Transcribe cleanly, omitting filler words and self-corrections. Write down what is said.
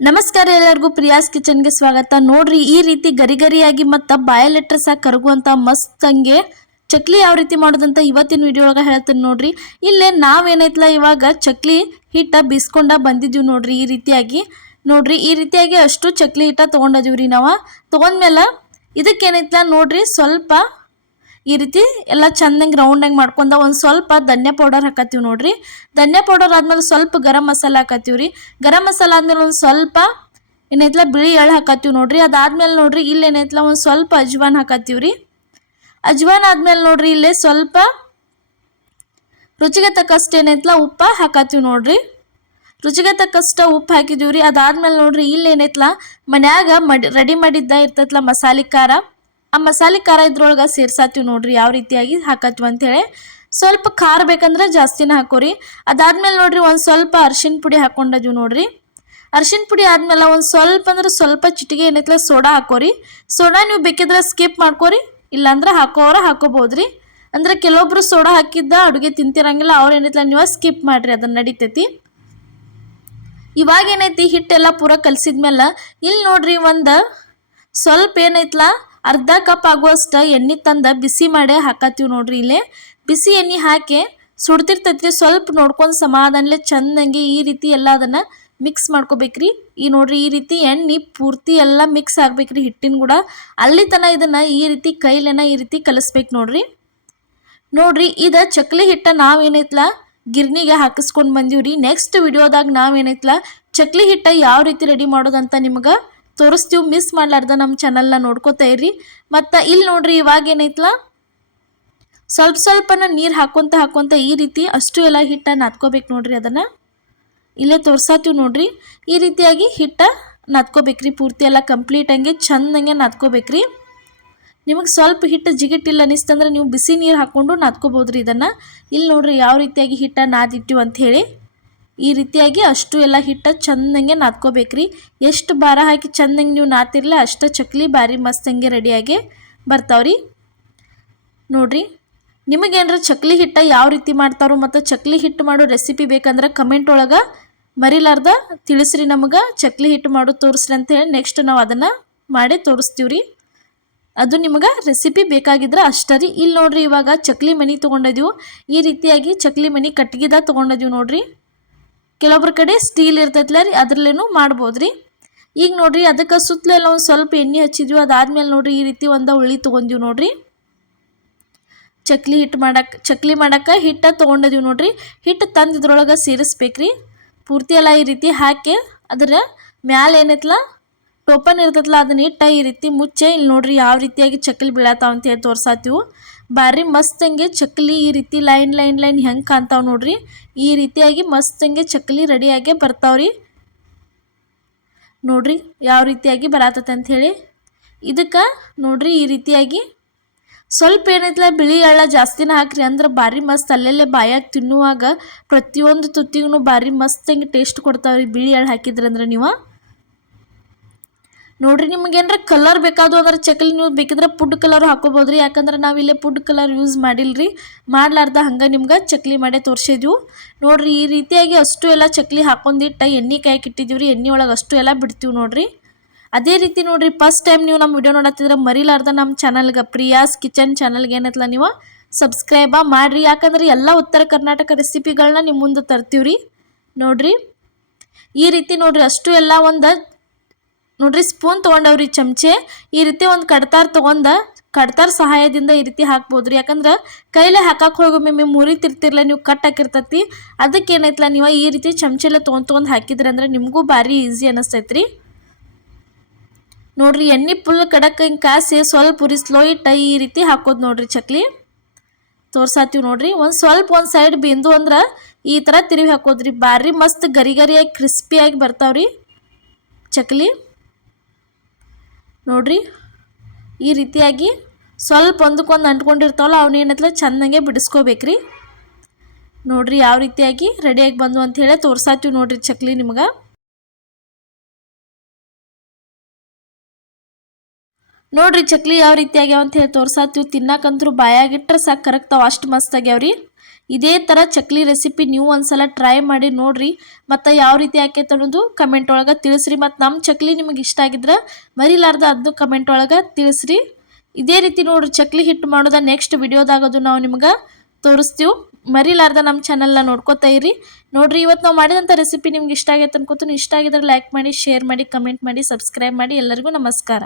ನಮಸ್ಕಾರ ಎಲ್ಲರಿಗೂ ಪ್ರಿಯಾಸ್ ಕಿಚನ್ಗೆ ಸ್ವಾಗತ. ನೋಡ್ರಿ ಈ ರೀತಿ ಗರಿ ಗರಿಯಾಗಿ ಮತ್ತು ಬಾಯಲ್ಲಿಟ್ಟರೆ ಸಾಕು ಕರಗುವಂಥ ಮಸ್ತ್ ಹಂಗೆ ಚಕ್ಲಿ ಯಾವ ರೀತಿ ಮಾಡೋದಂತ ಇವತ್ತಿನ ವಿಡಿಯೋ ಒಳಗೆ ಹೇಳ್ತೀನಿ ನೋಡ್ರಿ. ಇಲ್ಲೇ ನಾವೇನೈತಲ್ಲ ಇವಾಗ ಚಕ್ಲಿ ಹಿಟ್ಟ ಬೀಸ್ಕೊಂಡ ಬಂದಿದ್ದೀವಿ ನೋಡ್ರಿ. ಈ ರೀತಿಯಾಗಿ ಅಷ್ಟು ಚಕ್ಲಿ ಹಿಟ್ಟ ತೊಗೊಂಡಿದ್ದೀವಿ ನಾವು. ತೊಗೊಂಡ್ಮೇಲೆ ಇದಕ್ಕೇನೈತಲ್ಲ ನೋಡ್ರಿ ಸ್ವಲ್ಪ ಈ ರೀತಿ ಎಲ್ಲ ಚಂದಂಗೆ ರೌಂಡಾಗಿ ಮಾಡ್ಕೊಂಡ ಒಂದು ಸ್ವಲ್ಪ ಧನ್ಯ ಪೌಡರ್ ಹಾಕತ್ತೀವಿ ನೋಡ್ರಿ. ಧನ್ಯ ಪೌಡರ್ ಆದ್ಮೇಲೆ ಸ್ವಲ್ಪ ಗರಂ ಮಸಾಲ ಹಾಕತ್ತೀವಿ ರೀ. ಗರಂ ಮಸಾಲ ಆದ್ಮೇಲೆ ಒಂದು ಸ್ವಲ್ಪ ಏನೈತಲ್ಲ ಬಿಳಿ ಎಳ್ಳು ಹಾಕತ್ತೀವಿ ನೋಡ್ರಿ. ಅದಾದ್ಮೇಲೆ ನೋಡ್ರಿ ಇಲ್ಲಿ ಏನೈತಲ್ಲ ಒಂದು ಸ್ವಲ್ಪ ಅಜ್ವಾನ್ ಹಾಕತ್ತೀವಿ ರೀ. ಅಜ್ವಾನ್ ಆದ್ಮೇಲೆ ನೋಡ್ರಿ ಇಲ್ಲೇ ಸ್ವಲ್ಪ ರುಚಿಗೆ ತಕ್ಕಷ್ಟು ಏನೈತಲ್ಲ ಉಪ್ಪು ಹಾಕತ್ತೀವಿ ನೋಡ್ರಿ. ರುಚಿಗೆ ತಕ್ಕಷ್ಟು ಉಪ್ಪು ಹಾಕಿದೀವಿ ರೀ. ಅದಾದ್ಮೇಲೆ ನೋಡ್ರಿ ಇಲ್ಲಿ ಏನೈತಲ್ಲ ಮನ್ಯಾಗ ರೆಡಿ ಮಾಡಿದ್ದ ಇರ್ತೈತಲ್ಲ ಮಸಾಲೆ ಖಾರ, ಆ ಮಸಾಲೆ ಖಾರ ಇದ್ರೊಳಗೆ ಸೇರ್ಸಾತೀವಿ ನೋಡ್ರಿ. ಯಾವ ರೀತಿಯಾಗಿ ಹಾಕತ್ತೀವಿ ಅಂಥೇಳಿ ಸ್ವಲ್ಪ ಖಾರ ಬೇಕಂದ್ರೆ ಜಾಸ್ತಿನ ಹಾಕೋರಿ. ಅದಾದ್ಮೇಲೆ ನೋಡ್ರಿ ಒಂದು ಸ್ವಲ್ಪ ಅರಿಶಿನ ಪುಡಿ ಹಾಕೊಂಡಿದ್ದೀವಿ ನೋಡ್ರಿ. ಅರಿಶಿನ ಪುಡಿ ಆದ್ಮೇಲೆ ಒಂದು ಸ್ವಲ್ಪ ಅಂದ್ರೆ ಸ್ವಲ್ಪ ಚಿಟಿಗೆ ಏನೈತಲ್ಲ ಸೋಡಾ ಹಾಕೋರಿ. ಸೋಡಾ ನೀವು ಬೇಕಿದ್ರೆ ಸ್ಕಿಪ್ ಮಾಡ್ಕೋರಿ, ಇಲ್ಲಾಂದ್ರೆ ಹಾಕೋಬೋದ್ರಿ. ಅಂದ್ರೆ ಕೆಲವೊಬ್ರು ಸೋಡಾ ಹಾಕಿದ್ದ ಅಡುಗೆ ತಿಂತಿರಂಗಿಲ್ಲ, ಅವ್ರು ಏನೈತಲ್ಲ ನೀವು ಸ್ಕಿಪ್ ಮಾಡ್ರಿ, ಅದನ್ನ ನಡಿತೈತಿ. ಇವಾಗ ಏನೈತಿ ಹಿಟ್ಟೆಲ್ಲ ಪೂರ ಕಲಸಿದ್ಮೇಲೆ ಇಲ್ಲಿ ನೋಡ್ರಿ ಒಂದು ಸ್ವಲ್ಪ ಏನೈತಲ್ಲ ಅರ್ಧ ಕಪ್ ಆಗುವಷ್ಟು ಎಣ್ಣೆ ತಂದು ಬಿಸಿ ಮಾಡಿ ಹಾಕತ್ತೀವಿ ನೋಡ್ರಿ. ಇಲ್ಲೇ ಬಿಸಿ ಎಣ್ಣೆ ಹಾಕಿ ಸುಡ್ತಿರ್ತೈತ್ರಿ. ಸ್ವಲ್ಪ ನೋಡ್ಕೊಂಡು ಸಮಾಧಾನಲೆ ಚಂದಂಗೆ ಈ ರೀತಿ ಎಲ್ಲ ಅದನ್ನು ಮಿಕ್ಸ್ ಮಾಡ್ಕೋಬೇಕ್ರಿ. ನೋಡ್ರಿ ಈ ರೀತಿ ಎಣ್ಣೆ ಪೂರ್ತಿ ಎಲ್ಲ ಮಿಕ್ಸ್ ಆಗ್ಬೇಕ್ರಿ ಹಿಟ್ಟಿನ ಕೂಡ. ಅಲ್ಲಿ ತನಕ ಇದನ್ನು ಈ ರೀತಿ ಕೈಲೇನ ಈ ರೀತಿ ಕಲಿಸ್ಬೇಕು ನೋಡ್ರಿ. ಇದು ಚಕ್ಲಿ ಹಿಟ್ಟ ನಾವೇನೈತಲ್ಲ ಗಿರ್ನಿಗೆ ಹಾಕಿಸ್ಕೊಂಡು ಬಂದೀವ್ರಿ. ನೆಕ್ಸ್ಟ್ ವಿಡಿಯೋದಾಗ ನಾವೇನೈತಲ್ಲ ಚಕ್ಲಿ ಹಿಟ್ಟ ಯಾವ ರೀತಿ ರೆಡಿ ಮಾಡೋದಂತ ನಿಮ್ಗೆ ತೋರಿಸ್ತೀವಿ. ಮಿಸ್ ಮಾಡ್ಲಾರ್ದ ನಮ್ಮ ಚಾನಲ್ನ ನೋಡ್ಕೋತಾ ಇರ್ರಿ. ಮತ್ತು ಇಲ್ಲಿ ನೋಡ್ರಿ ಇವಾಗ ಏನೈತಲ್ಲ ಸ್ವಲ್ಪನ ನೀರು ಹಾಕ್ಕೊಂತ ಈ ರೀತಿ ಅಷ್ಟು ಎಲ್ಲ ಹಿಟ್ಟ ನಾದ್ಕೋಬೇಕು ನೋಡ್ರಿ. ಅದನ್ನು ಇಲ್ಲೇ ತೋರ್ಸಾತೀವಿ ನೋಡ್ರಿ. ಈ ರೀತಿಯಾಗಿ ಹಿಟ್ಟ ನಾದ್ಕೋಬೇಕ್ರಿ. ಪೂರ್ತಿ ಎಲ್ಲ ಕಂಪ್ಲೀಟಂಗೆ ಚಂದಂಗೆ ನಾದ್ಕೋಬೇಕ್ರಿ. ನಿಮಗೆ ಸ್ವಲ್ಪ ಹಿಟ್ಟು ಜಿಗಿಟ್ಟಿಲ್ಲ ಅನಿಸ್ತಂದ್ರೆ ನೀವು ಬಿಸಿ ನೀರು ಹಾಕ್ಕೊಂಡು ನಾದ್ಕೋಬೋದ್ರಿ ಇದನ್ನು. ಇಲ್ಲಿ ನೋಡ್ರಿ ಯಾವ ರೀತಿಯಾಗಿ ಹಿಟ್ಟ ನಾದಿಟ್ಟಿವಿ ಅಂಥೇಳಿ. ಈ ರೀತಿಯಾಗಿ ಅಷ್ಟು ಎಲ್ಲ ಹಿಟ್ಟ ಚಂದಂಗೆ ನಾದ್ಕೋಬೇಕ್ರಿ. ಎಷ್ಟು ಭಾರ ಹಾಕಿ ಚಂದಂಗೆ ನೀವು ನಾತಿರ್ಲಿ ಅಷ್ಟು ಚಕ್ಲಿ ಭಾರಿ ಮಸ್ತಂಗೆ ರೆಡಿಯಾಗಿ ಬರ್ತಾವ್ರಿ ನೋಡ್ರಿ. ನಿಮಗೇನಾರ ಚಕ್ಲಿ ಹಿಟ್ಟ ಯಾವ ರೀತಿ ಮಾಡ್ತಾರೋ ಮತ್ತು ಚಕ್ಲಿ ಹಿಟ್ಟು ಮಾಡೋ ರೆಸಿಪಿ ಬೇಕಂದ್ರೆ ಕಮೆಂಟ್ ಒಳಗೆ ಮರಿಲಾರ್ದ ತಿಳಿಸ್ರಿ ನಮಗೆ. ಚಕ್ಲಿ ಹಿಟ್ಟು ಮಾಡೋದು ತೋರಿಸ್ರಿ ಅಂತೇಳಿ ನೆಕ್ಸ್ಟ್ ನಾವು ಅದನ್ನು ಮಾಡಿ ತೋರಿಸ್ತೀವಿ ರೀ. ಅದು ನಿಮಗೆ ರೆಸಿಪಿ ಬೇಕಾಗಿದ್ರೆ ಅಷ್ಟೇ ರೀ. ಇಲ್ಲಿ ನೋಡ್ರಿ ಇವಾಗ ಚಕ್ಲಿ ಮಣಿ ತೊಗೊಂಡಿದ್ದೀವಿ. ಈ ರೀತಿಯಾಗಿ ಚಕ್ಲಿ ಮಣಿ ಕಟ್ಗಿದ ತೊಗೊಂಡಿದ್ದೀವಿ ನೋಡ್ರಿ. ಕೆಲವೊಬ್ರ ಕಡೆ ಸ್ಟೀಲ್ ಇರ್ತೈತಲ್ಲ ರೀ, ಅದ್ರಲ್ಲೇನು ಮಾಡ್ಬೋದ್ರಿ. ಈಗ ನೋಡ್ರಿ ಅದಕ್ಕೆ ಸುತ್ತಲೆಲ್ಲ ಒಂದು ಸ್ವಲ್ಪ ಎಣ್ಣೆ ಹಚ್ಚಿದ್ವಿ. ಅದಾದ್ಮೇಲೆ ನೋಡ್ರಿ ಈ ರೀತಿ ಒಂದು ಉಳ್ಳಿ ತೊಗೊಂಡಿವಿ ನೋಡ್ರಿ. ಚಕ್ಲಿ ಮಾಡಕ್ಕೆ ಹಿಟ್ಟು ತೊಗೊಂಡಿದ್ದೀವಿ ನೋಡ್ರಿ. ಹಿಟ್ಟು ತಂದು ಇದ್ರೊಳಗೆ ಸೇರಿಸ್ಬೇಕ್ರಿ. ಪೂರ್ತಿ ಎಲ್ಲ ಈ ರೀತಿ ಹಾಕಿ ಅದರ ಮ್ಯಾಲೆ ಏನೈತಲ್ಲ ಟೋಪನ್ ಇರ್ತೈತಲ್ಲ ಅದನ್ನ ಇಟ್ಟ ಈ ರೀತಿ ಮುಚ್ಚೆ. ಇಲ್ಲಿ ನೋಡ್ರಿ ಯಾವ ರೀತಿಯಾಗಿ ಚಕ್ಲಿ ಬೀಳತ್ತಾವ ಅಂತ ಹೇಳಿ ತೋರ್ಸಾತೀವಿ. ಭಾರಿ ಮಸ್ತಂಗೆ ಚಕ್ಲಿ ಈ ರೀತಿ ಲೈನ್ ಹೆಂಗೆ ಕಾಣ್ತಾವೆ ನೋಡ್ರಿ. ಈ ರೀತಿಯಾಗಿ ಮಸ್ತಂಗೆ ಚಕ್ಲಿ ರೆಡಿಯಾಗಿ ಬರ್ತಾವ್ರಿ ನೋಡ್ರಿ. ಯಾವ ರೀತಿಯಾಗಿ ಬರತ್ತೈತೆ ಅಂಥೇಳಿ ಇದಕ್ಕೆ ನೋಡ್ರಿ ಈ ರೀತಿಯಾಗಿ ಸ್ವಲ್ಪ ಏನೈತಲ್ಲ ಬಿಳಿ ಎಳ್ಳ ಜಾಸ್ತಿನ ಹಾಕ್ರಿ. ಅಂದ್ರೆ ಭಾರಿ ಮಸ್ತ್ ಅಲ್ಲೆಲ್ಲೇ ಬಾಯಾಗಿ ತಿನ್ನುವಾಗ ಪ್ರತಿಯೊಂದು ತುತ್ತಿಗೂ ಭಾರಿ ಮಸ್ತಂಗೆ ಟೇಸ್ಟ್ ಕೊಡ್ತಾವ್ರಿ ಬಿಳಿ ಎಳ್ಳು ಹಾಕಿದ್ರಂದ್ರೆ ನೀವು ನೋಡ್ರಿ. ನಿಮ್ಗೇನಾರ ಕಲರ್ ಬೇಕಾದವು ಅಂದ್ರೆ ಚಕ್ಲಿ ನೀವು ಬೇಕಿದ್ರೆ ಫುಡ್ ಕಲರ್ ಹಾಕೋಬೋದ್ರಿ. ಯಾಕಂದ್ರೆ ನಾವಿಲ್ಲೇ ಫುಡ್ ಕಲರ್ ಯೂಸ್ ಮಾಡಿಲ್ರಿ. ಮಾಡ್ಲಾರ್ದ ಹಂಗೆ ನಿಮ್ಗೆ ಚಕ್ಲಿ ಮಾಡೇ ತೋರಿಸಿದ್ವು ನೋಡ್ರಿ. ಈ ರೀತಿಯಾಗಿ ಅಷ್ಟು ಎಲ್ಲ ಚಕ್ಲಿ ಹಾಕೊಂಡಿಟ್ಟ ಎಣ್ಣೆ ಕಾಯಕ್ಕೆ ಇಟ್ಟಿದ್ದೀವಿ ರೀ. ಎಣ್ಣೆ ಒಳಗೆ ಅಷ್ಟು ಎಲ್ಲ ಬಿಡ್ತೀವಿ ನೋಡ್ರಿ. ಅದೇ ರೀತಿ ನೋಡ್ರಿ ಫಸ್ಟ್ ಟೈಮ್ ನೀವು ನಮ್ಮ ವಿಡಿಯೋ ನೋಡತ್ತಿದ್ರೆ ಮರಿಲಾರ್ದ ನಮ್ಮ ಚಾನಲ್ಗೆ ಪ್ರಿಯಾಸ್ ಕಿಚನ್ ಚಾನಲ್ಗೆ ಏನೈತಲ್ಲ ನೀವು ಸಬ್ಸ್ಕ್ರೈಬ ಮಾಡಿರಿ. ಯಾಕಂದ್ರೆ ಎಲ್ಲ ಉತ್ತರ ಕರ್ನಾಟಕ ರೆಸಿಪಿಗಳನ್ನ ನಿಮ್ಮ ಮುಂದೆ ತರ್ತೀವ್ರಿ ನೋಡ್ರಿ. ಈ ರೀತಿ ನೋಡ್ರಿ ಅಷ್ಟು ಎಲ್ಲ ಒಂದು ನೋಡ್ರಿ ಸ್ಪೂನ್ ತೊಗೊಂಡವ್ರಿ ಚಮಚೆ. ಈ ರೀತಿ ಒಂದು ಕಡ್ತಾರ ಸಹಾಯದಿಂದ ಈ ರೀತಿ ಹಾಕ್ಬೋದ್ರಿ. ಯಾಕಂದ್ರೆ ಕೈಲೇ ಹಾಕಕ್ಕೆ ಹೋಗೊಮ್ಮೆ ಮುರಿತಿರ್ತಿರ್ಲ ನೀವು ಕಟ್ ಹಾಕಿರ್ತತಿ. ಅದಕ್ಕೆ ಏನೈತಲ್ಲ ನೀವು ಈ ರೀತಿ ಚಮಚೆಲ್ಲ ತೊಗೊಂಡು ಹಾಕಿದ್ರಿ ಅಂದ್ರೆ ನಿಮಗೂ ಭಾರಿ ಈಸಿ ಅನ್ನಿಸ್ತೈತ್ರಿ ನೋಡ್ರಿ. ಎಣ್ಣೆ ಫುಲ್ ಕಡಕ್ ಹಿಂಗೆ ಕಾಸಿ ಸ್ವಲ್ಪ ಉರಿ ಸ್ಲೋ ಇಟ್ಟ ಈ ರೀತಿ ಹಾಕೋದು ನೋಡ್ರಿ. ಚಕ್ಲಿ ತೋರ್ಸಾತೀವಿ ನೋಡ್ರಿ. ಒಂದು ಸೈಡ್ ಬೆಂದು ಅಂದ್ರೆ ಈ ಥರ ತಿರುವಿ ಹಾಕೋದ್ರಿ. ಭಾರಿ ಮಸ್ತ್ ಗರಿಯಾಗಿ ಕ್ರಿಸ್ಪಿಯಾಗಿ ಬರ್ತಾವ್ರಿ ಚಕ್ಲಿ ನೋಡ್ರಿ. ಈ ರೀತಿಯಾಗಿ ಸ್ವಲ್ಪ ಒಂದಕ್ಕೊಂದು ಅಂಟ್ಕೊಂಡಿರ್ತಾವಲ್ಲ ಅವನೇನೈತಲ್ಲ ಚೆನ್ನಾಗೆ ಬಿಡಿಸ್ಕೋಬೇಕ್ರಿ ನೋಡ್ರಿ. ಯಾವ ರೀತಿಯಾಗಿ ರೆಡಿಯಾಗಿ ಬಂದು ಅಂತ ಹೇಳಿ ತೋರ್ಸಾತೀವಿ ನೋಡ್ರಿ ಚಕ್ಲಿ ನಿಮ್ಗೆ ನೋಡ್ರಿ. ಚಕ್ಲಿ ಯಾವ ರೀತಿ ಆಗ್ಯಾವ ಅಂತ ಹೇಳಿ ತೋರ್ಸಾತೀವಿ. ತಿನ್ನಕಂತರೂ ಬಾಯಾಗಿಟ್ರೆ ಸಾಕು ಕರಗ್ತಾವ, ಅಷ್ಟು ಮಸ್ತ್ ಆಗ್ಯಾವ್ರಿ. ಇದೇ ಥರ ಚಕ್ಲಿ ರೆಸಿಪಿ ನೀವು ಒಂದ್ಸಲ ಟ್ರೈ ಮಾಡಿ ನೋಡ್ರಿ ಮತ್ತು ಯಾವ ರೀತಿ ಆಕೈತೆ ಅನ್ನೋದು ಕಮೆಂಟ್ ಒಳಗೆ ತಿಳಿಸ್ರಿ. ಮತ್ತು ನಮ್ಮ ಚಕ್ಲಿ ನಿಮಗೆ ಇಷ್ಟ ಆಗಿದ್ರೆ ಮರಿಲಾರ್ದ ಅದನ್ನು ಕಮೆಂಟ್ ಒಳಗೆ ತಿಳಿಸ್ರಿ. ಇದೇ ರೀತಿ ನೋಡ್ರಿ ಚಕ್ಲಿ ಹಿಟ್ಟು ಮಾಡೋದ ನೆಕ್ಸ್ಟ್ ವಿಡಿಯೋದಾಗೋದು ನಾವು ನಿಮ್ಗೆ ತೋರಿಸ್ತೀವಿ. ಮರಿಲಾರ್ದ ನಮ್ಮ ಚಾನಲ್ನ ನೋಡ್ಕೋತಾ ಇರಿ. ನೋಡ್ರಿ ಇವತ್ತು ನಾವು ಮಾಡಿದಂಥ ರೆಸಿಪಿ ನಿಮ್ಗೆ ಇಷ್ಟ ಆಗೈತೆ ಅನ್ಕೋತೀನಿ. ಇಷ್ಟ ಆಗಿದ್ರೆ ಲೈಕ್ ಮಾಡಿ, ಶೇರ್ ಮಾಡಿ, ಕಮೆಂಟ್ ಮಾಡಿ, ಸಬ್ಸ್ಕ್ರೈಬ್ ಮಾಡಿ. ಎಲ್ಲರಿಗೂ ನಮಸ್ಕಾರ.